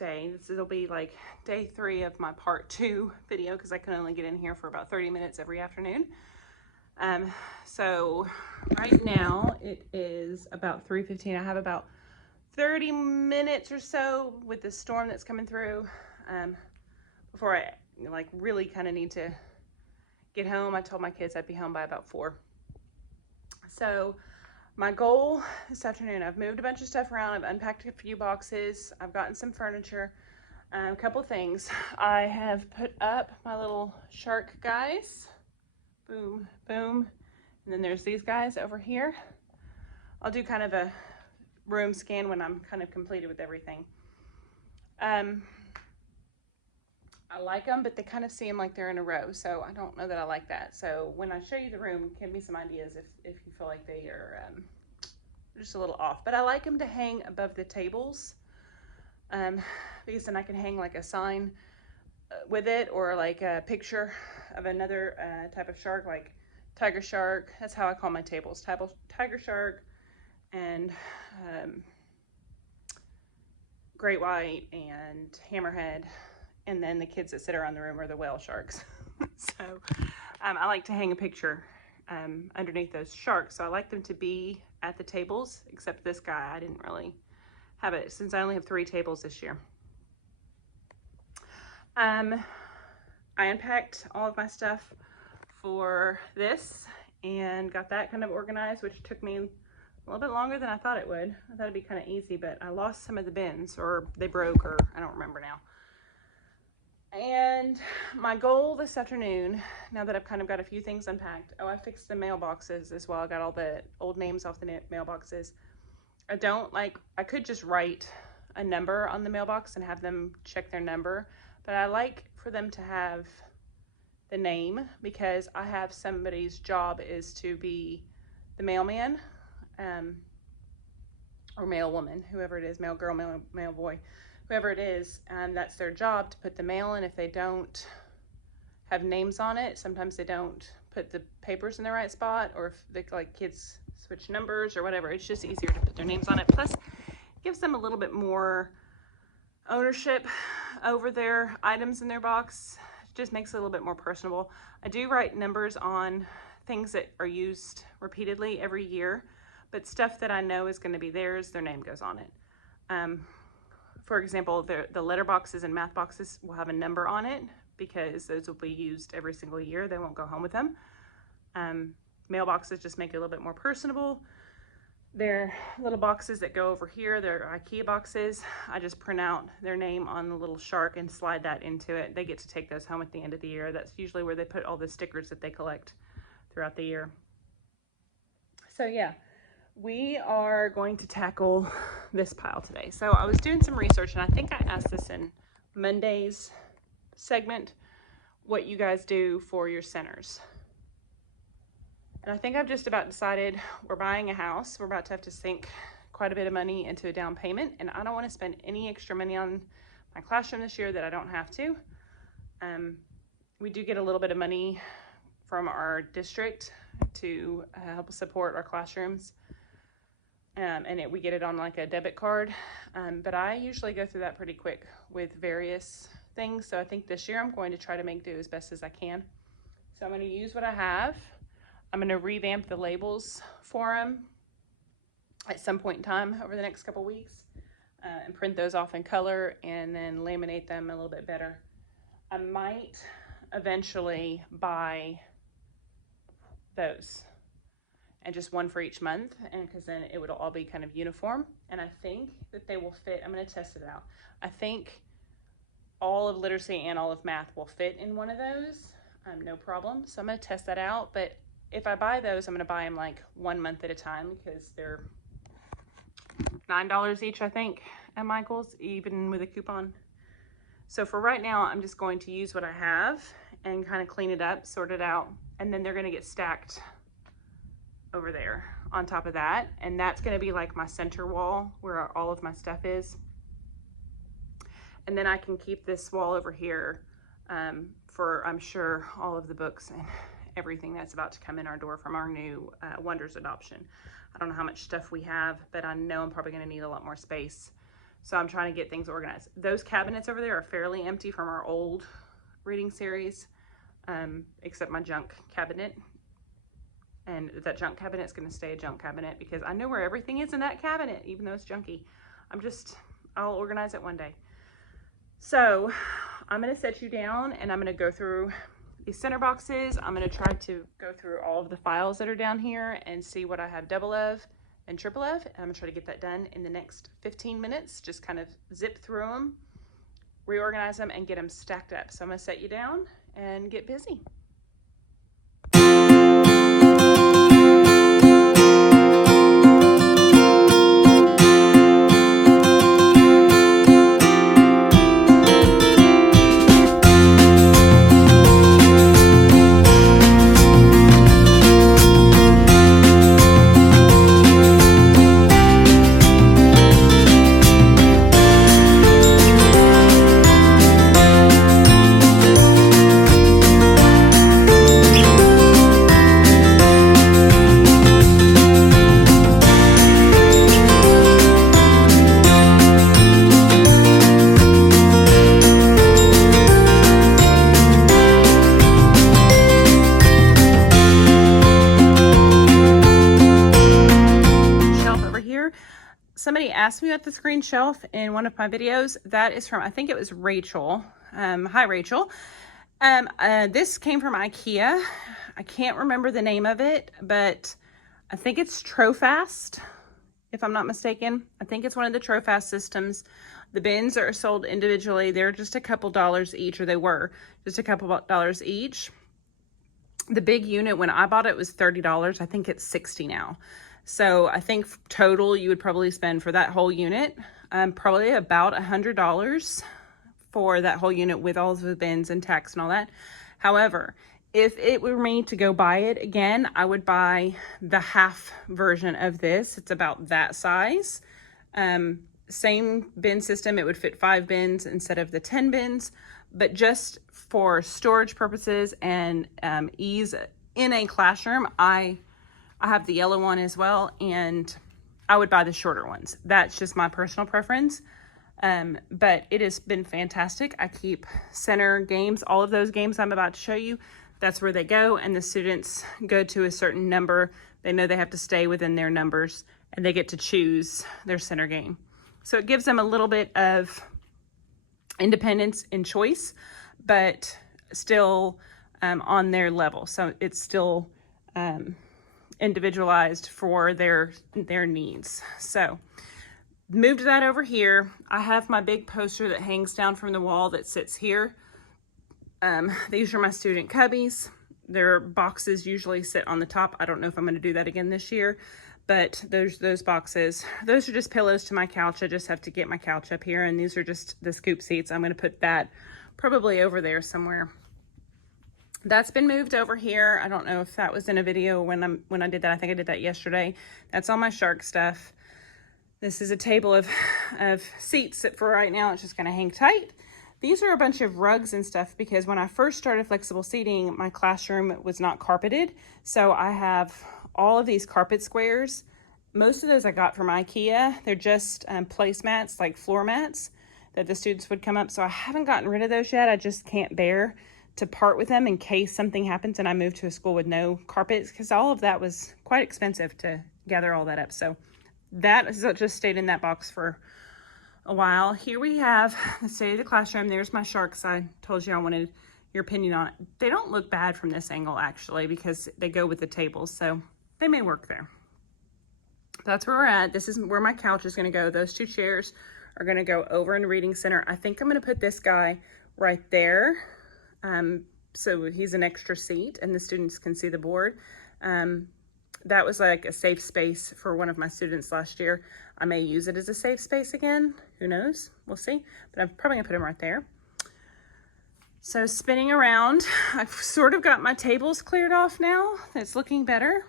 Wednesday. Will be like day 3 of my part 2 video because I can only get in here for about 30 minutes every afternoon. So right now it is about 3:15. I have about 30 minutes or so with the storm that's coming through before I like really kind of need to get home. I told my kids I'd be home by about 4. So my goal this afternoon, I've moved a bunch of stuff around. I've unpacked a few boxes. I've gotten some furniture, a couple things. I have put up my little shark guys. Boom, boom. And then there's these guys over here. I'll do kind of a room scan when I'm kind of completed with everything. I like them, but they kind of seem like they're in a row, so I don't know that I like that. So when I show you the room, give me some ideas if you feel like they are just a little off. But I like them to hang above the tables because then I can hang like a sign with it, or like a picture of another type of shark, like tiger shark. That's how I call my tables, tiger shark and great white and hammerhead. And then the kids that sit around the room are the whale sharks. So I like to hang a picture underneath those sharks. So I like them to be at the tables, except this guy, I didn't really have it since I only have 3 tables this year. I unpacked all of my stuff for this and got that kind of organized, which took me a little bit longer than I thought it would. I thought it'd be kind of easy, but I lost some of the bins, or they broke, or I don't remember now. And my goal this afternoon, now that I've kind of got a few things unpacked, I fixed the mailboxes as well. I got all the old names off the mailboxes. I could just write a number on the mailbox and have them check their number, but I like for them to have the name because I have somebody's job is to be the mailman, or mail woman, whoever it is, mail girl, mail boy. Whoever it is, that's their job, to put the mail in. If they don't have names on it, sometimes they don't put the papers in the right spot, or if they, like, kids switch numbers or whatever, it's just easier to put their names on it. Plus, it gives them a little bit more ownership over their items in their box. It just makes it a little bit more personable. I do write numbers on things that are used repeatedly every year, but stuff that I know is going to be theirs, their name goes on it. For example, the letter boxes and math boxes will have a number on it because those will be used every single year. They won't go home with them. Mailboxes just make it a little bit more personable. They're little boxes that go over here. They're IKEA boxes. I just print out their name on the little shark and slide that into it. They get to take those home at the end of the year. That's usually where they put all the stickers that they collect throughout the year. So yeah. We are going to tackle this pile today. So I was doing some research, and I think I asked this in Monday's segment, what you guys do for your centers. And I think I've just about decided we're buying a house. We're about to have to sink quite a bit of money into a down payment, and I don't want to spend any extra money on my classroom this year that I don't have to. We do get a little bit of money from our district to help support our classrooms. And we get it on like a debit card, but I usually go through that pretty quick with various things. So I think this year I'm going to try to make do as best as I can. So I'm going to use what I have. I'm going to revamp the labels for them at some point in time over the next couple weeks, and print those off in color and then laminate them a little bit better. I might eventually buy those, and just one for each month, and because then it would all be kind of uniform, and I think that they will fit. I'm going to test it out. I think all of literacy and all of math will fit in one of those, no problem. So I'm going to test that out, but if I buy those, I'm going to buy them like 1 month at a time because they're $9 each, I think, at Michael's, even with a coupon. So for right now, I'm just going to use what I have and kind of clean it up, sort it out, and then they're going to get stacked over there on top of that, and that's going to be like my center wall where all of my stuff is. And then I can keep this wall over here for, I'm sure, all of the books and everything that's about to come in our door from our new Wonders adoption. I don't know how much stuff we have, but I know I'm probably going to need a lot more space. So I'm trying to get things organized. Those cabinets over there are fairly empty from our old reading series, except my junk cabinet. And that junk cabinet is going to stay a junk cabinet because I know where everything is in that cabinet, even though it's junky. I'll organize it one day. So I'm going to set you down and I'm going to go through these center boxes. I'm going to try to go through all of the files that are down here and see what I have double of and triple of. And I'm going to try to get that done in the next 15 minutes. Just kind of zip through them, reorganize them, and get them stacked up. So I'm going to set you down and get busy. Somebody asked me about the screen shelf in one of my videos. That is from, I think it was Rachel. Hi, Rachel. This came from IKEA. I can't remember the name of it, but I think it's Trofast, if I'm not mistaken. I think it's one of the Trofast systems. The bins are sold individually. They're just a couple dollars each, or they were just a couple dollars each. The big unit, when I bought it, was $30. I think it's $60 now. So I think total you would probably spend for that whole unit, probably about $100 for that whole unit with all of the bins and tax and all that. However, if it were me to go buy it again, I would buy the half version of this. It's about that size. Same bin system. It would fit 5 bins instead of the 10 bins, but just for storage purposes and ease in a classroom, I have the yellow one as well, and I would buy the shorter ones. That's just my personal preference. But it has been fantastic. I keep center games, all of those games I'm about to show you, that's where they go, and the students go to a certain number. They know they have to stay within their numbers, and they get to choose their center game. So it gives them a little bit of independence and choice, but still on their level. So it's still individualized for their needs. So moved that over here. I have my big poster that hangs down from the wall that sits here. These are my student cubbies. Their boxes usually sit on the top. I don't know if I'm going to do that again this year, but those boxes, those are just pillows to my couch. I just have to get my couch up here, and these are just the scoop seats. I'm going to put that probably over there somewhere. That's been moved over here. I don't know if that was in a video when I did that. I think I did that yesterday. That's all my shark stuff. This is a table of seats that for right now it's just going to hang tight. These are a bunch of rugs and stuff because when I first started flexible seating, my classroom was not carpeted. So I have all of these carpet squares. Most of those I got from IKEA. They're just placemats, like floor mats that the students would come up. So I haven't gotten rid of those yet. I just can't bear to part with them in case something happens and I move to a school with no carpets, because all of that was quite expensive to gather all that up. So that has just stayed in that box for a while. Here we have the state of the classroom. There's my sharks. I told you I wanted your opinion on it. They don't look bad from this angle actually because they go with the tables, so they may work there. That's where we're at. This is where my couch is going to go. Those 2 chairs are going to go over in the reading center. I think I'm going to put this guy right there. So he's an extra seat and the students can see the board. That was like a safe space for one of my students last year. I may use it as a safe space again. Who knows? We'll see. But I'm probably gonna put him right there. So spinning around, I've sort of got my tables cleared off now. It's looking better.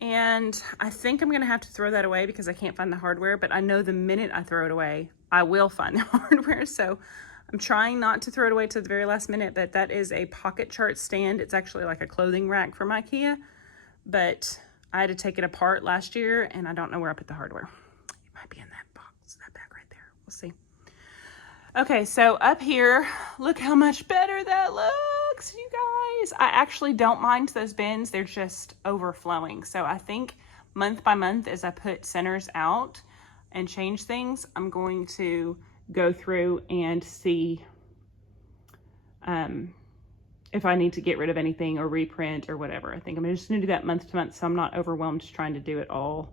And I think I'm gonna have to throw that away because I can't find the hardware, but I know the minute I throw it away, I will find the hardware. So I'm trying not to throw it away to the very last minute, but that is a pocket chart stand. It's actually like a clothing rack from IKEA, but I had to take it apart last year and I don't know where I put the hardware. It might be in that box, that back Okay, so up here, look how much better that looks, you guys. I actually don't mind those bins. They're just overflowing. So I think month by month, as I put centers out and change things, I'm going to go through and see if I need to get rid of anything or reprint or whatever. I think I'm just gonna do that month to month so I'm not overwhelmed just trying to do it all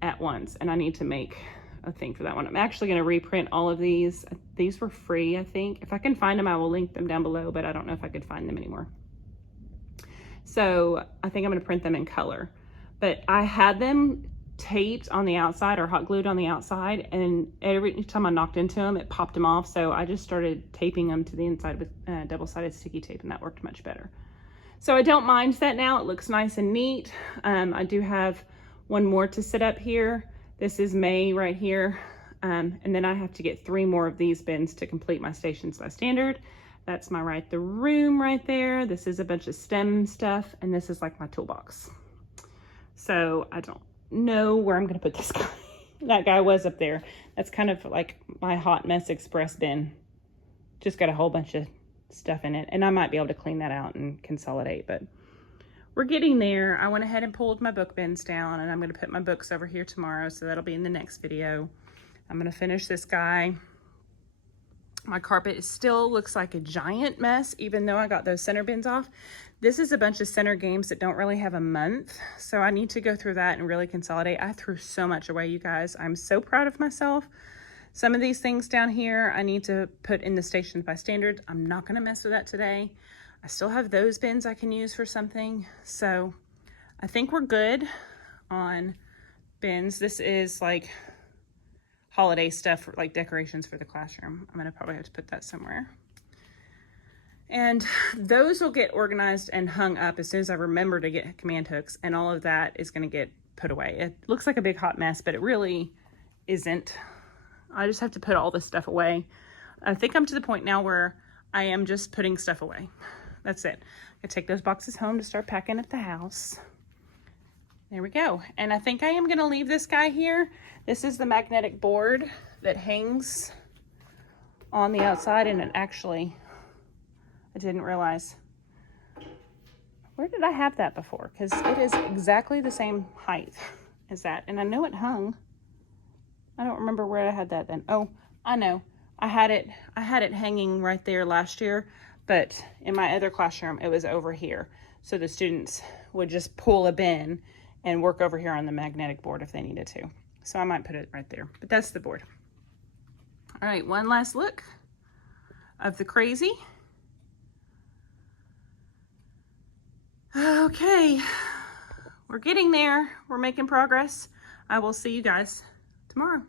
at once. And I need to make a thing for that one. I'm actually gonna reprint all of these. These were free, I think. If I can find them, I will link them down below, but I don't know if I could find them anymore. So I think I'm gonna print them in color. But I had them taped on the outside or hot glued on the outside, and every time I knocked into them, it popped them off. So I just started taping them to the inside with double-sided sticky tape, and that worked much better. So I don't mind that now. It looks nice and neat. I do have one more to sit up here. This is May right here. And then I have to get 3 more of these bins to complete my Stations by Standard. That's my Write the Room right there. This is a bunch of STEM stuff, and this is like my toolbox. So I don't know where I'm gonna put this guy. That guy was up there. That's kind of like my Hot Mess Express bin. Just got a whole bunch of stuff in it, and I might be able to clean that out and consolidate, but we're getting there. I went ahead and pulled my book bins down, and I'm gonna put my books over here tomorrow, so that'll be in the next video. I'm gonna finish this guy. My carpet still looks like a giant mess, even though I got those center bins off. This is a bunch of center games that don't really have a month, so I need to go through that and really consolidate. I threw so much away, you guys. I'm so proud of myself. Some of these things down here I need to put in the Stations by Standard. I'm not gonna mess with that today. I still have those bins I can use for something. So I think we're good on bins. This is like holiday stuff, like decorations for the classroom. I'm gonna probably have to put that somewhere. And those will get organized and hung up as soon as I remember to get command hooks, and all of that is gonna get put away. It looks like a big hot mess, but it really isn't. I just have to put all this stuff away. I think I'm to the point now where I am just putting stuff away. That's it. I take those boxes home to start packing at the house. There we go. And I think I am gonna leave this guy here. This is the magnetic board that hangs on the outside, and it actually, I didn't realize. Where did I have that before? Because it is exactly the same height as that. And I know it hung. I don't remember where I had that then. Oh, I know. I had it hanging right there last year, but in my other classroom, it was over here. So the students would just pull a bin and work over here on the magnetic board if they needed to. So I might put it right there, but that's the board. All right, one last look of the crazy. Okay, we're getting there. We're making progress. I will see you guys tomorrow.